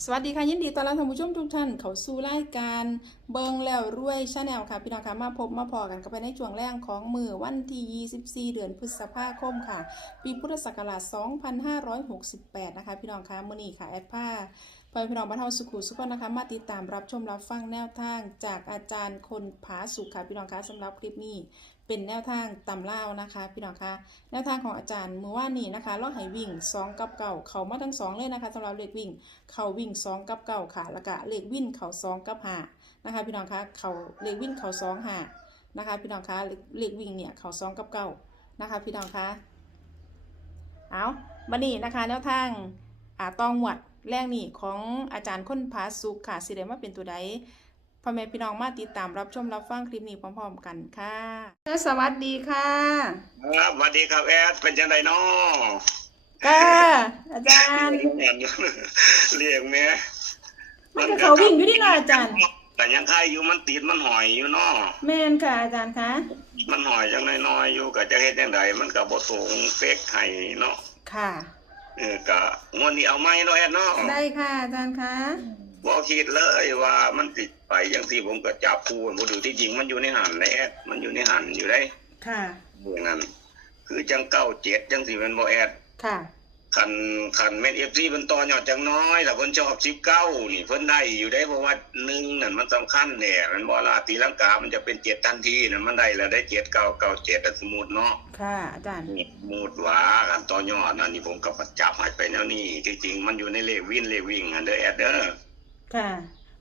สวัสดีค่ะยินดีต้อนรับท่านผู้ชมทุกท่านเข้าสู่รายการเบิงแล้วรวยชาแนลค่ะพี่น้องค่ะมาพบมาพอกันกันไปในช่วงแรกของมือวันที่ 24 เดือนพฤษภาคมค่ะ ปีพุทธศักราช 2568 นะคะ พี่น้องค่ะมื้อนี้ค่ะแอดผ้าเพื่อนพี่น้องบ้านเฮาสุขุสุขนนะคะมาติดตามรับชมรับฟังแนวทางจากอาจารย์คนผาสุขค่ะพี่น้องค่ะสำหรับคลิปนี้ เป็นแนวทางตำเล่านะคะพี่น้องคะแนวทางของอาจารย์มือว่านนี้นะคะเราให้วิ่ง 2 กับเก่าเขามาทั้งสองเลยนะคะสำหรับเลขวิ่ง เขาวิ่ง 2 กับเก่าค่ะแล้วก็เลขวิ่งเขา 2 กับ5นะคะพี่น้องคะเขาเลขวิ่งเขา2 5นะคะพี่น้องคะเลขวิ่งเนี่ยเขา 2 กับเก่านะคะพี่น้องคะเอาบันนี้นะคะแนวทางอ่าตองหวดแรกนี่ของอาจารย์ค้นผาสุขค่ะสิได้มาเป็นตัวใด พ่อแม่พี่น้องมาติดตามรับชมรับฟังคลิปนี้พร้อมๆกันค่ะสวัสดีค่ะ ครับสวัสดีครับแอดเป็นจังไดน้อค่ะอาจารย์เรียกแม่มันก็เขาวิ่งอยู่ที่นาอาจารย์แต่ยังไข่อยู่มันติดมันหอยอยู่เนาะแม่นค่ะอาจารย์คะมันหอยจังน้อยๆอยู่ก็จะเฮ็ดจังไดมันก็บ่สูงเป๊กให้เนาะค่ะเออก็งวดนี้เอาไม้เนาะแอดเนาะได้ค่ะอาจารย์คะ บ่คิดเลยว่ามันติดไปจังซี่ผมก็จับคู่บ่ดูที่จริงมันอยู่ในหันในแอดมันอยู่ในหันอยู่ได้ค่ะอย่างนั้น คือจังเก้าเจ็ดจังสิแมันบ่แอดค่ะคันคันแม่นเอฟซีเพิ่นต่อยอดจังน้อยแต่เพิ่นชอบสิบเก้านี่เพิ่นได้อยู่ได้เพราะว่าหนึ่งนั่นมันสำคัญแหน่มันบ่ล่ะตีลังกา มันจะเป็นเจ็ดทันทีนั่นมันได้แล้วได้เจ็ดเก้าเก้าเจ็ดสมมุติเนาะค่ะอาจารย์นี่สมมุติว่ากันต่อยอดนั่นนี่ผมก็ประจับให้ไปแนวนี้ที่จริงมันอยู่ในเลขวินเลขวิ่งอันเด้อแอดเด้อ ค่ะ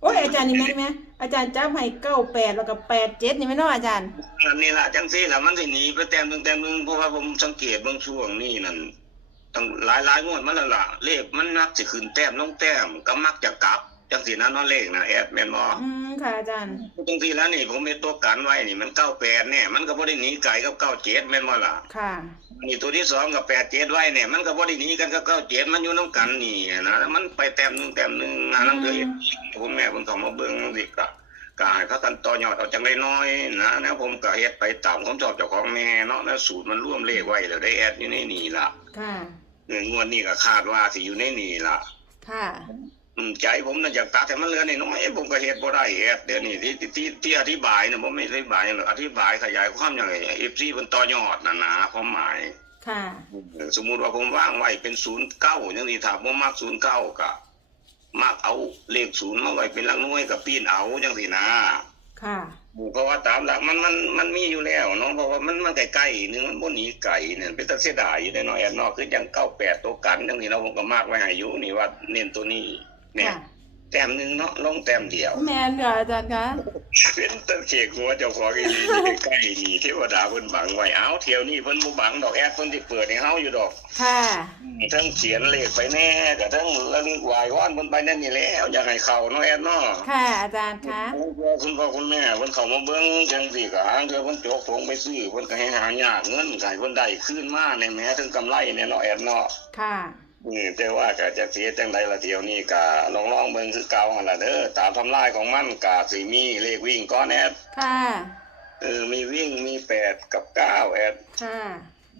โอ้ยอาจารย์นี่แม่นไหมอาจารย์จับให้เก้าแปดแล้วก็แปดเจ็ดนี่ไหมเนาะอาจารย์ อันนี้ล่ะจังซี่ล่ะมันสิหนีไปแต้มหนึงแต้มหนึงเพราะว่าผมสังเกตบางช่วงนี่นั่นตั้งหลายหลายงวดมาแล้วล่ะเลขมันนักสิขึ้นแต้มลงแต้มก็มักจะกลับ จังซี่นะเนาะเลขนะแอดแม่นบ่อืมค่ะอาจารย์จริงๆแล้วนี่ผมมีตัวกันไว้นี่มันเก้าแปดเนี่ยมันก็บ่ได้หนีไก่กับเก้าเจ็ดแม่นบ่ล่ะค่ะนี่ตัวที่สองกับแปดเจ็ดไว้เนี่ยมันก็บ่ได้หนีกันกับเก้าเจ็ดมันอยู่น้ำกันนี่นะมันไปแต้มหนึงแต้มหนึงงานนั้นเลยคุณแม่ผมเข้ามาเบิ่งสิก็ก็ให้เขากันต่อยอดเอาจังได้น้อยนะแล้วผมก็เฮ็ดไปตามความชอบเจ้าของแม่เนาะแล้วสูตรมันร่วมเลขไว้แล้วได้แอดอยู่ในนี่ล่ะค่ะเอองวดนี้ก็คาดว่าสิอยู่ในนี่ล่ะค่ะอืม ใจผมน่ะอยากตัดแต่มันเหลือน้อยๆผมก็เฮ็ดบ่ได้แอดเดี๋ยวนี้ที่ที่ที่ที่อธิบายน่ะผมไม่ได้อธิบายหรอกอธิบายขยายความอย่างไร FC เพิ่นต่อยอดน่ะนะความหมายค่ะเออสมมุติว่าผมวางไว้เป็น09จังซี่ถ้าผมมัก09ก็มักเอาเลข0มาไว้เป็นหลักหน่วยก็ปีนเอาจังซี่นะค่ะเพราะว่าตามหลักมันมันมันมีอยู่แล้วเนาะเพราะว่ามันมันใกล้ๆนึงมันบ่หนีไกลเนี่ยเป็นตาเสียดายอยู่ได้น้อยแอดเนาะคือจัง98ตัวกันจังซี่เนาะผมก็มากไว้ให้อยู่นี่ว่าเน้นตัวนี้ เนี่ยค่ะแต้มหนึงเนาะลงแต้มเดียว แม่นค่ะอาจารย์คะเป็นตะเขียกหัวเจ้าของอีนี่นี่ใกล้ๆนี่เทวดาเพิ่นบังไว้เอ้าเที่ยวนี้เพิ่นบ่บังดอกแอดเพิ่นสิเปิดให้เฮาอยู่ดอก ค่ะทั้งเขียนเลขไปแน่ก็ทั้งระลึกไหวายวอนเพิ่นไปนั่นนี่แล้วอยากให้เข้าเนาะแอดเนาะค่ะ อาจารย์คะคุณพ่อคุณแม่เพิ่นเข้ามาเบิ่งจังซี่ก็หางเทื่อเพิ่นโจกผงไปซื้อเพิ่นก็ให้หายากเงินก็ให้เพิ่นได้คืนมาในแม้ถึงกำไรเนี่ยเนาะแอดเนาะค่ะ อือแต่ว่าก็จะเสียจังไดล่ะเที่ยวนี้ก็ลองลองๆเบิ่งคือเก่าหั่นล่ะเด้อตามทำลายของมันก็สิมีเลขวิ่งก่อนแอดค่ะเออมีวิ่งมีแปดกับเก้าแอดค่ะ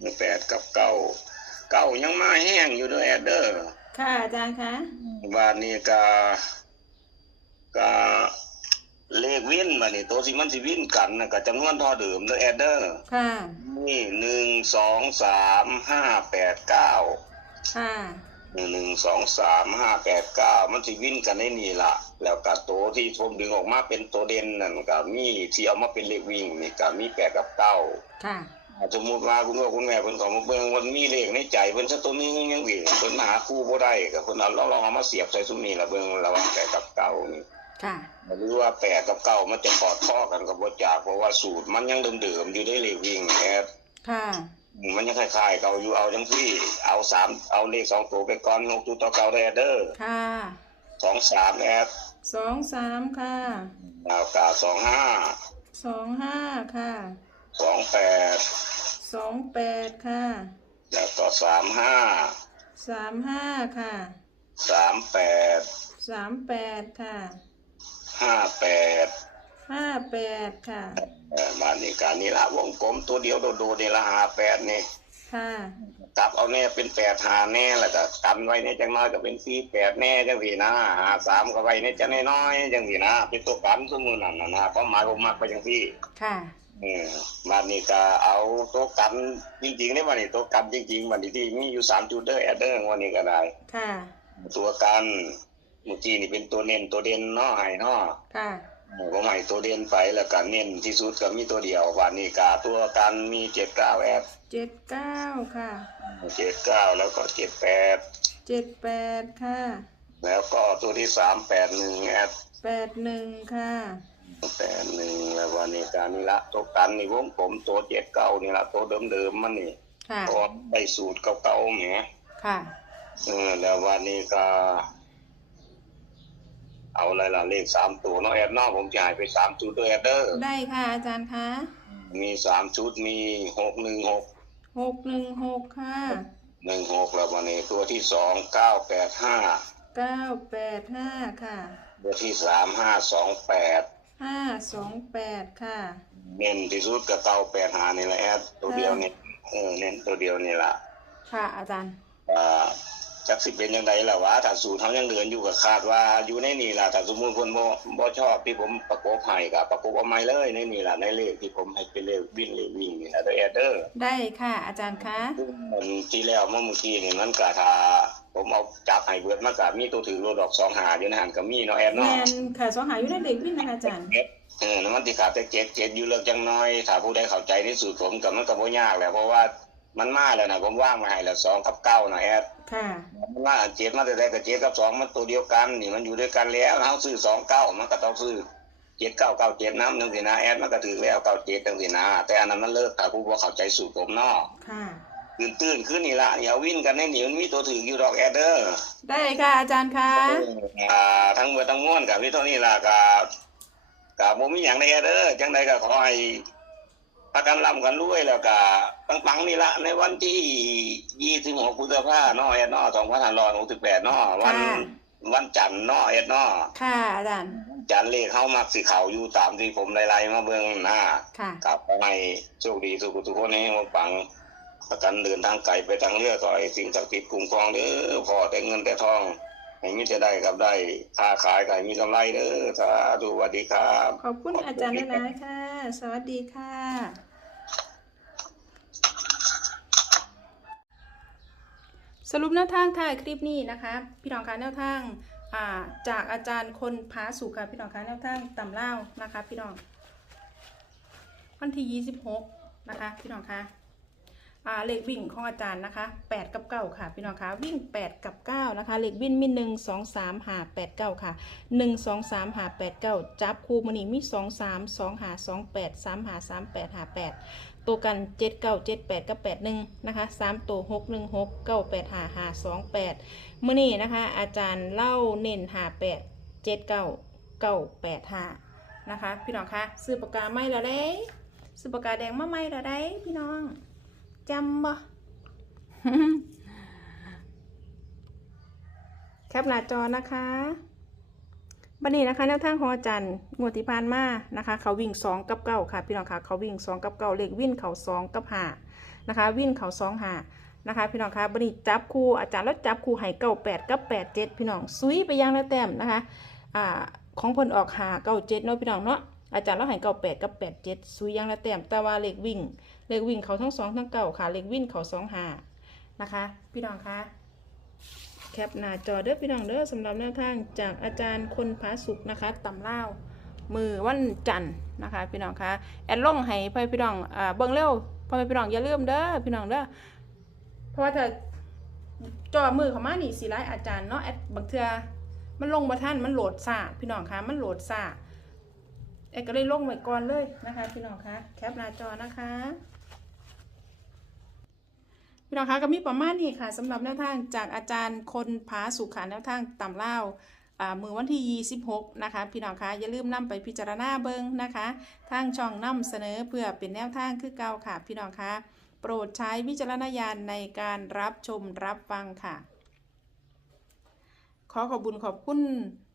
มีแปดกับเก้าเก้ายังมาแห้งอยู่เด้วยแอดเดอร์ค่ะอาจารย์คะบานนี้กากาเลขวินมานี่ตัวสิมันสิวินกันนะกับจำนวนเท่อเดิมเด้อแอดเดอร์ค่ะนี่หนึ่งสองสามห้าแปดเก้า ค่ะหนึ่งสองสามห้าแปดเก้ามันสิวินกันในนี่ละแล้วกับตัวที่ผมดึงออกมาเป็นตัวเด่นนั่นก็มีที่เอามาเป็นเลขวิ่งนี่ก็มีแปดกับเก้าค่ะสมมุติว่าคุณพ่อคุณแม่เพิ่นขอมาเบิ่งมันมีเลขในใจเพิ่นสักตัวนี้ยังสิเพิ่นมาหาครูบ่ได้ก็เพิ่นเอาลองลองเอามาเสียบใส่ซุมนี้ล่ะเบิ่งระหว่างแปดกับเก้านี่ค่ะหรือว่าแปดกับเก้ามันจะกอดข้อกันกับบ่จากเพราะว่าสูตรมันยังเดิมๆอยู่ได้เลขวิ่งแอดค่ะ มันยังคล้ายๆเก่าอยู่เอาจังซี่เอาสามเอาเลขสองตัวไปก่อนลงตัวต่อเก่าได้เด้อค่ะสองสามแอดสองสามค่ะดาวกาสองห้าสองห้าค่ะสองแปดสองแปดค่ะแล้วก็สามห้าสามห้าค่ะสามแปดสามแปดค่ะห้าแปด ห้าแปดค่ะ เออมานี่การนี่ละวงกลมตัวเดียวโดดๆนี่ละหาแปดนี่ค่ะ กลับเอาแน่เป็นแปดหาแน่แล้วก็กันไว้เนี่ยจังน้อยก็เป็นสี่แปดแน่จังสีนะหาสามก็ไว้เนี่ยจะน้อยๆจังสีนะ เป็นตัวกันสมมือนั่นนะนะความหมายผมมักไปจังสี่ค่ะเออมานี่ก็เอาตัวกันจริงๆนี่วันนี้ตัวกันจริงๆวันนี้ที่มีอยู่สามจุดเด้อแอดเดอร์วันนี้ก็ได้ ค่ะ ตัวกันเมื่อกี้นี่เป็นตัวเน้นตัวเด่นเนาะให้เนาะค่ะ ผมให้ตัวเด่นไปแล้วก็เน้นที่สุดก็มีตัวเดียววันนี้ก็ตัวกันมีเจ็ดเก้าแอดเจ็ดเก้าค่ะเจ็ดเก้าแล้วก็เจ็ดแปดเจ็ดแปดค่ะ แล้วก็ตัวที่สามแปดหนึ่งแอดแปดหนึ่งค่ะแปดหนึ่งแล้ววันนี้การนี่ละตัวกันนี่วงผมตัวเจ็ดเก้านี่ละตัวเดิมๆมันนี่ค่ะก็ได้สูตรเก่าๆแหมค่ะเออแล้ววันนี้ก็ เอาอะไรล่ะเลขสามตัวเนาะแอดเนอกผมจ่ายไปสามชุดด้วยแอดเดอร์ได้ค่ะอาจารย์คะมีสามชุดมีหกหนึ่งหกหกหนึ่งหกค่ะหนึ่งหกแล้ววันนี้ตัวที่สองเก้าแปดห้าเก้าแปดห้าค่ะตัวที่สามห้าสองแปดห้าสองแปดค่ะ เน้นที่สุดก็เก้าแปดห้านี่แหละแอดตัวเดียวนี่เออเน้นตัวเดียวนี่ละค่ะอาจารย์ อ่า จักสิเป็นยังไงล่ะวะถ้าสูตรเขายังเดินอยู่กับคาดว่าอยู่ในนี่ล่ะถ้าสมมุติคนบ่บ่ชอบที่ผมประกบให้กับประกบเอาไม่เลยในนี่ล่ะในเลขที่ผมให้เป็นเลขวิ่งเลขวิ่งนี่ล่ะเด้อแอดเดอร์ได้ค่ะอาจารย์คะมันที่แล้วเมื่อเมื่อกี้นี่มันก็ถ้าผมเอาจับให้เบิดมันก็มีตัวถือโลดอกสองหาอยู่ในหันก็มีเนาะแอดแมเนาะนค่ะสองหาอยู่ในเด็กวิ่งนะคะอาจารย์เออมันที่ขาดแต่เจ็ดเจ็ดอยู่เลิกจังน้อยถ้าผู้ใดเข้าใจที่สุดผมกับมันก็บ่ยากแหละเพราะว่า มันมาแล้วนะผมว่างมาให้แล้วสองกับเก้านะแอดค่ะมันว่าเจ็ดมาแต่ใดกับเจ็ดกับสองมันตัวเดียวกันนี่มันอยู่ด้วยกันแล้วเขาซื้อสองเก้ามันก็ต้องซื้อเจ็ดเก้าเก้าเจ็ดน้ำจังสินะแอดมันก็ถือแล้วเก้าเจ็ดจังสินะแต่อันนั้นมันเลิกถ้าผู้บ่เข้าใจสูตรผมเนาะค่ะตื่นตื่นขึ้นนี่ละอย่าวิ่งกันในนี่มันมีตัวถืออยู่ดอกแอดเดอร์ได้ค่ะอาจารย์คะอ่าทั้งเมื่อทั้งม้วนกับพี่เท่านี้ล่ะกับกับบ่มีอย่างใดแอดเดอร์จังใดก็ขอให้ ประกันร่ำกันรวยแล้วก็ปังๆนี่ละในวันที่ยี่สิบหกพฤษภาเนาะแอดเนาะสองพันห้าร้อยหกสิบแปดเนาะวันค่ะวันจันทร์เนาะแอดเนาะค่ะอาจารย์จันทร์เลขเข้ามักสิเขาอยู่ตามที่ผมไล่ๆมาเบิ่งหน้าค่ะกับขอให้โชคดีทุกทุกคนให้มาปังประกันเดินทางไกลไปทางเรือก็ให้สิ่งศักดิ์สิทธิ์คุ้มครองเด้อพอแต่เงินแต่ทองให้มีแต่ได้กับได้ค้าขายก็ให้มีกำไรเด้อสาธุสวัสดีครับ ขอบคุณอาจารย์ด้วยนะค่ะ สวัสดีค่ะ สรุปแนวทางถ่ายคลิปนี้นะคะ พี่น้องคะแนวทางาจากอาจารย์คนพาสุขค่ะพี่น้องคะแนวทางต่ำเล่านะคะ พี่น้องวันที่ 26 นะคะ พี่น้องคะเลขวิ่งของอาจารย์นะคะ 8 กับ9ค่ะ พี่น้องคะวิ่ง 8 กับ 9 นะคะเลขวิ่งมี 1 2 3หา8 9 ค่ะ 1 2 3หา8 9 จับคูมันนี่มี 2 3 2หา2 8 3หา3 8หา8 ตัวกัน 7 9 7 8 กับ 8 1 นะคะ 3 ตัว 6 1 6 9 8หาหา2 8มื่อนี้นะคะ อาจารย์เล่าเน้นหา8 7 9 9 8หานะคะ พี่น้องคะซื้อปากกาไม่ละได้ซื้อปากกาแดงมาไม่ละได้พี่น้องจำบ่แคปหน้าจอนะคะ บันนี้นะคะแนวทางของอาจารย์งวดที่ผ่านมานะคะ เขาวิ่ง2กับเก้าค่ะ พี่น้องค่ะเขาวิ่ง2กับเก้าเลขวิ่งเขา2กับหานะคะ วิ่งเขา2หานะคะ พี่น้องค่ะบันนี้จับคู่อาจารย์แล้วจับคู่ให้เก้าแปดกับแปดเจ็ดพี่น้องซุยไปยางละแต้มนะคะอ่าของเพิ่นออกหาเก้าเจ็ดเนาะพี่น้องเนาะอาจารย์เราให้เก้าแปดกับแปดเจ็ดซุยยางละแต้มแต่ว่าเลขวิ่ง เลขวิ่งเขาทั้งสองทั้งเก้าค่ะ เลขวิ่งเขาสองหานะคะ พี่น้องคะ แคปหน้าจอเด้อพี่น้องเด้อสำหรับแนวทางจากอาจารย์คนผาสุกนะคะตำเล่ามือวันจันทร์นะคะพี่น้องคะแอดลงให้พ่อพี่น้องอ่าเบิ่งเร็วพ่อพี่น้องอย่าลืมเด้อพี่น้องเด้อเพราะว่าถ้าจอมือเขามานี่สิไลายอาจารย์เนาะแอดบางเทือมันลงมาท่านมันโหลดซาพี่น้องคะมันโหลดซาแอดก็เลยลงไว้ก่อนเลยนะคะ พี่น้องคะแคปหน้าจอนะคะ พี่น้องคะก็มีประมาณนี้ค่ะสำหรับแนวทางจากอาจารย์คนผาสุขาแนวทางต่ำเล่ามือวันที่ 26 นะคะ พี่น้องคะอย่าลืมนำไปพิจารณาเบิงนะคะ ทางช่องนำเสนอเพื่อเป็นแนวทางคือเก่าค่ะ พี่น้องคะโปรดใช้วิจารณญาณในการรับชมรับฟังค่ะ ขอขอบบุญขอบคุณ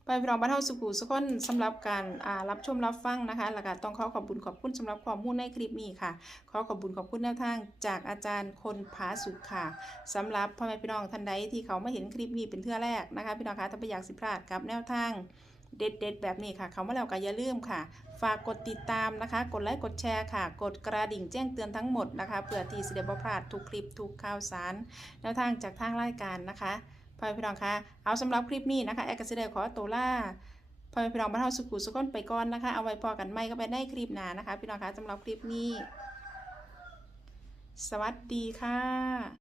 ไปพี่น้องบ้านเฮาสุขุสุขคนสำหรับการรับชมรับฟังนะคะแล้วก็ต้องขอขอบคุณขอบคุณสำหรับข้อมูลในคลิปนี้ค่ะ ขอขอบคุณขอบคุณแนวทางจากอาจารย์คนผาสุขค่ะสำหรับพ่อแม่พี่น้องท่านใดที่เขามาเห็นคลิปนี้เป็นเทื่อแรกนะคะพี่น้องคะถ้าไม่อยากสิพลาดกับแนวทางเด็ดๆ แบบนี้ค่ะเขามาแล้วก็อย่าลืมค่ะ ฝากกดติดตามนะคะ กดไลค์ กดแชร์ค่ะ กดกระดิ่งแจ้งเตือนทั้งหมดนะคะเพื่อที่จะได้บ่พลาดทุกคลิปทุกข่าวสารแนวทางจากทางรายการนะคะ พ่อพี่น้องคะเอาสำหรับคลิปนี้นะคะแอร์กสิเดขอตัวล่าพ่อพี่น้องบ้านเฮาสุขุสุขคนไปก่อนนะคะเอาไว้พอกันไม่ก็ไปได้คลิปหน้านะคะ พี่น้องคะสำหรับคลิปนี้ สวัสดีค่ะ